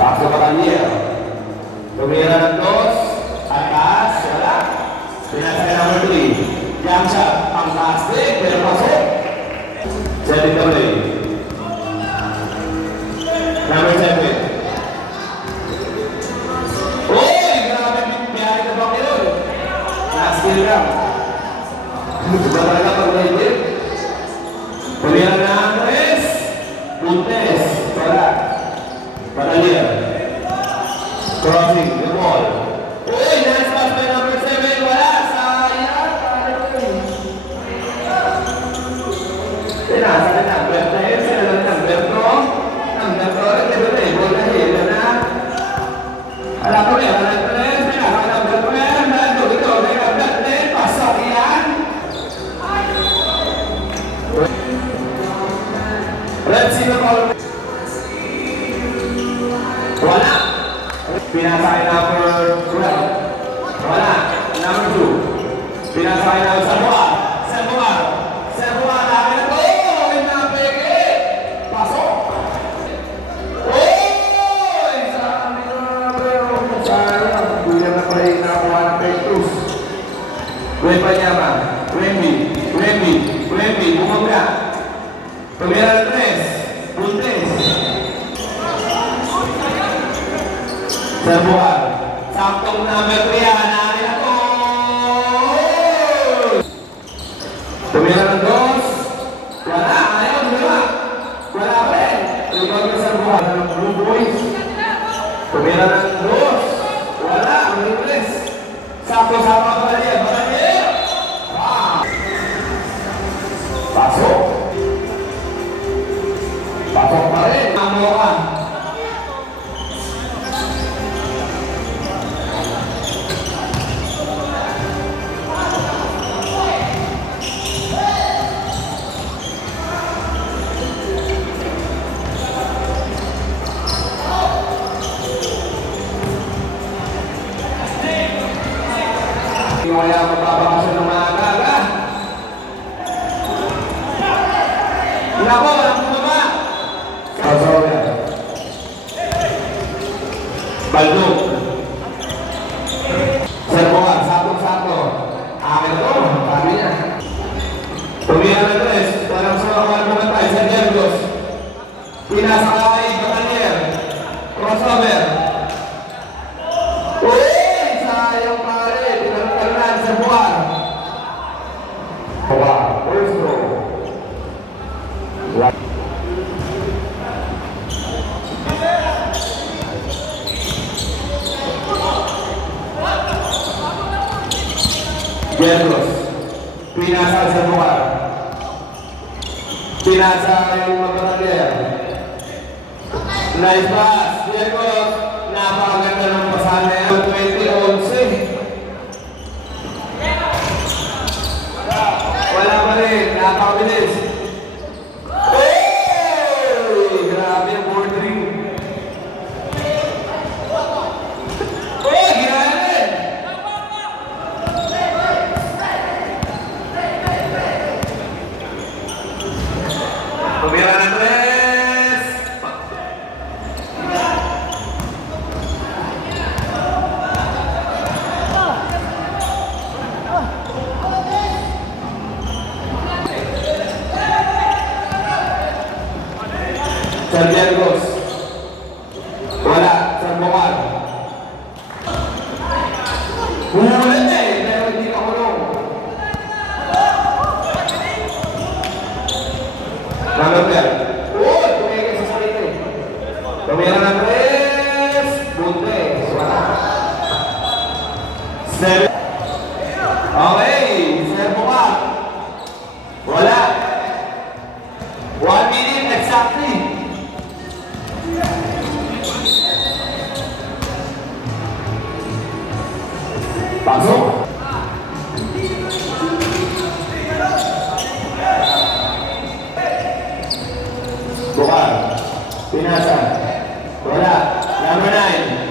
Pasok pa kanya. Tumira ng dos. Atas. Wala. Pinasay number 3. Jump shot. Fantastic. Pero pasok. Jadi kembali. Number 7. Oh, grabe biyari ka bang yun? Last-skill lang. Sudah talaga pag naibig. Tumira na Andres. Buntes. Wala. Patalir. Crossing. The ball. Uy, nice pass by number 7. Wala. Sayang. Tinasa na number 10. Sila lang number 2. Number 2. Ito na eh. Ball na hila na. Alam ko eh. Alam ko eh. Pinaka number 12. Nandito dito. May number 10. Pasok yan. Let's see the ball. Wala. Pinasakay number 12. Wala. Number 2. Pinasakay number Sabuar. Sabuar. Sabuar. Lagi na. Oh! Napeke. Pasok. Oh! Sabi na bro. Sayang. Buya na pala yung nakuha ng Pectus. Wemba Nyama. Wemby. Bumangga. Tumira ng 3. Buntes. Sabuar. Saktong number 3. Hanahin ako. Tumira ng 2. Wala. Ayaw. Wala pa rin. Ibang yung Sabuar ng Blue Boys. Tumira ng 2. Wala. Ang Ingles. Sakto-sakto pa rin. Pasok. Pasok pa rin. Amoran. Kaya magpapakasal ng mga agaga. Nako, walang bumaba. Kasaw yan. Baldog. Serbuan, sakto. Akin ito, sabi niya. Tumira ng 3. Walang sa mga San Diegos. Pinasakay, Batalier. Crossover. Uy! Sayang pare. Pinagkaroon sa buwan. Bawa. First row. Diegos. Pinasal sa buwan. Pinasal yung Batalier. Nice pass. Diegos. Napakaganda ng pasahan na yan. 2011. Wala pa rin. Napakabilis. Hey! Grabe ang board ring. Oh! Ginaya rin! Tumira ng 3. San Diegos. Wala. Serbuan. Humulit eh. Pero hindi ka kulong. Number 12. Oh! Tumigil sa sarili. Tumira ng 3. Buntes. Wala. 7. Okay. Serbuan. Wala. 1 minute exactly. Pasok. Bukan. Pinasan. Wala. Number 9.